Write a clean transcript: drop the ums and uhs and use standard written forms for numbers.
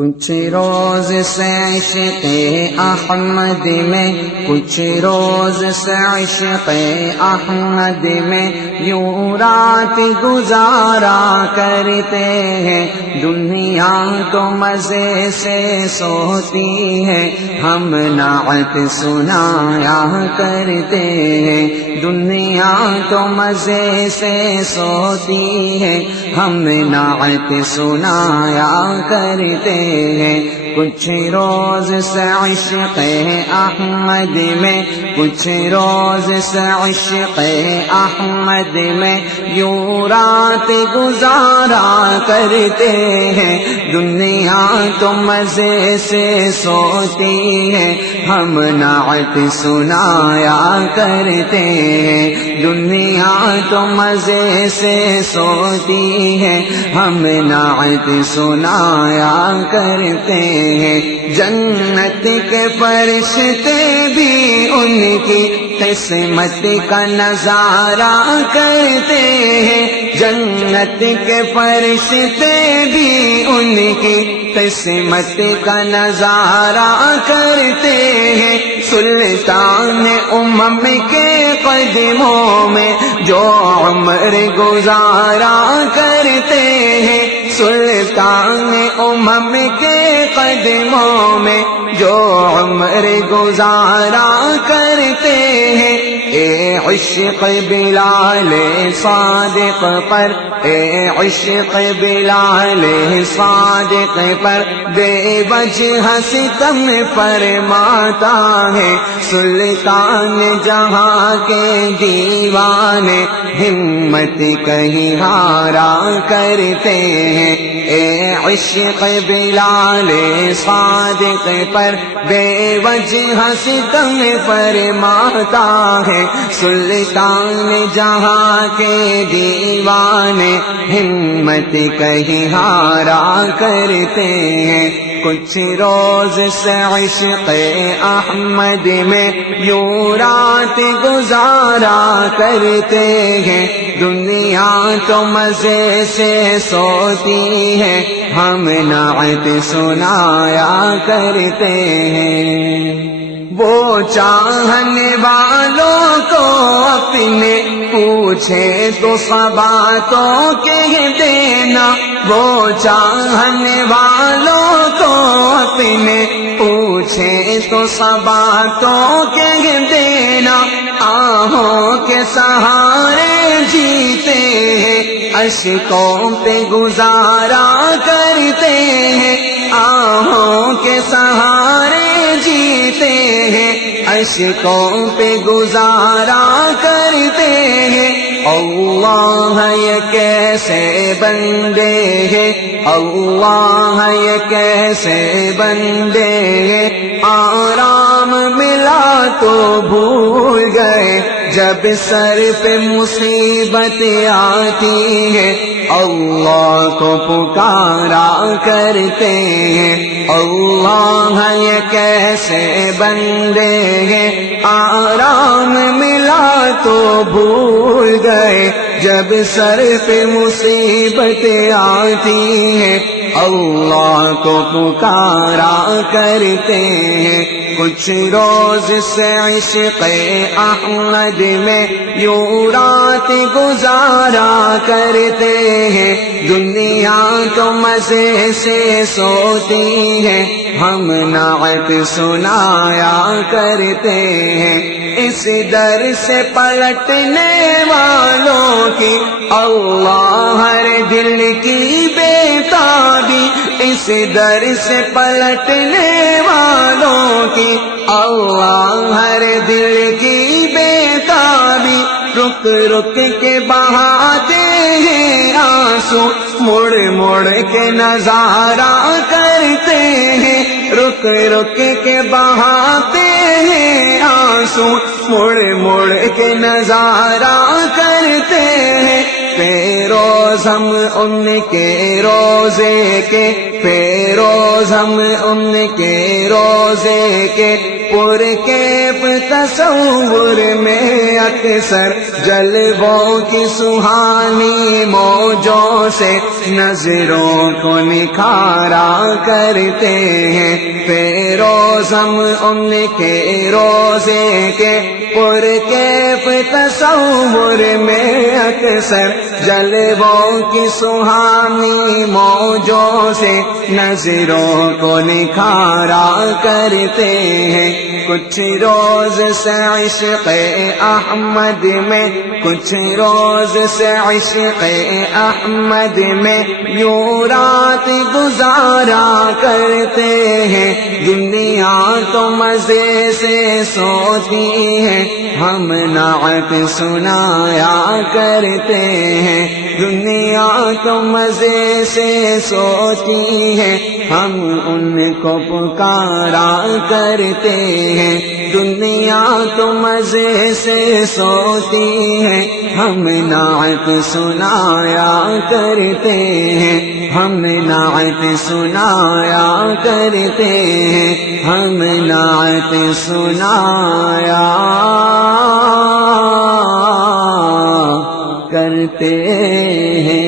کچھ روز سے عشق احمد میں، کچھ روز سے عشق احمد میں یوں رات گزارا کرتے ہیں۔ دنیا تو مزے سے سوتی ہے، ہم نعت سنایا کرتے ہیں۔ دنیا تو مزے سے سوتی ہے، ہم نعت سنایا کرتے ہیں۔ کچھ روز سے عشق احمد میں، کچھ روز سے عشق احمد میں یوں رات گزارا کرتے ہیں۔ دنیا تو مزے سے سوتی ہے، ہم نعت سنایا کرتے ہیں۔ دنیا تو مزے سے سوتی ہے، ہم نعت سنایا کرتے ہیں۔ جنت کے فرشتے بھی ان کی قسمت کا نظارہ کرتے ہیں۔ جنت کے فرشتے بھی ان کی قسمت کا نظارہ کرتے ہیں۔ سلطان امم کے قدموں میں جو عمر گزارا کرتے ہیں۔ سلطان امم کے قدموں میں جو عمر گزارا کرتے ہیں۔ اے عشق بلال صادق پر، اے عشق بلال صادق پر بے وجہ ستم فرماتا ہے۔ سلطان جہاں کے دیوانے ہمت کہیں ہارا کرتے ہیں۔ اے عشق بلال صادق پر بے وجہ ستم فرماتا ہے۔ سلطان جہاں کے دیوانے ہمت کہیں ہارا کرتے ہیں۔ کچھ روز سے عشق احمد میں یوں رات گزارا کرتے ہیں۔ دنیا تو مزے سے سوتی ہے، ہم نعت سنایا کرتے ہیں۔ وہ چاہنے والوں کو اپنے پوچھے تو صبا تو کہہ دینا۔ وہ چاہنے والوں کو اپنے پوچھے تو صبا تو کہہ دینا۔ آہوں کے سہارے جیتے ہیں، اشکوں پہ گزارا کرتے ہیں۔ آہوں کے سہارے جیتے ہیں، اشکوں پہ گزارا کرتے ہیں۔ اللہ یہ کیسے بندے ہیں، اللہ یہ کیسے بندے ہیں۔ آرام ملا تو بھول گئے، جب سر پہ مصیبت آتی ہے اللہ کو پکارا کرتے ہیں۔ اللہ یہ کیسے بندے ہیں، آرام ملا تو بھول گئے، جب سر پہ مصیبت آتی ہے اللہ کو پکارا کرتے ہیں۔ کچھ روز سے عشق احمد میں یوں رات گزارا کرتے ہیں۔ دنیا تو مزے سے سوتی ہے، ہم نعت سنایا کرتے ہیں۔ اس در سے پلٹنے والوں کی اللہ ہر دل کی بیتابی، اس در سے پلٹنے والوں کی اللہ ہر دل کی بیتابی۔ رک رک کے بہاتے ہیں آنسو، مڑ مڑ کے نظارہ کرتے ہیں۔ رک رک کے بہاتے ہیں آنسو، مڑ مڑ کے نظارہ کرتے ہیں۔ فیروز ہم ان کے روزے کے، فیروز ہم ان کے روزے کے پر کیف تصور میں اکثر جلووں کی سہانی موجوں سے نظروں کو نکھارا کرتے ہیں، فیروز ہم ان کے روزے کے پرکیف تصور میں اکثر جلووں کی سہانی موجوں سے نظروں کو نکھارا کرتے ہیں۔ کچھ روز سے عشق احمد میں، کچھ روز سے عشق احمد میں یوں رات گزارا کرتے ہیں۔ دنیا تو مزے سے سوتی ہے، ہم نعت سنایا کرتے ہیں۔ دنیا تو مزے سے سوتی ہے، ہم ان کو پکارا کرتے ہیں۔ دنیا تو مزے سے سوتی ہے، ہم نعت سنایا کرتے ہیں۔ ہم نعت سنایا کرتے ہیں، ہم نعت سنایا کرتے ہیں۔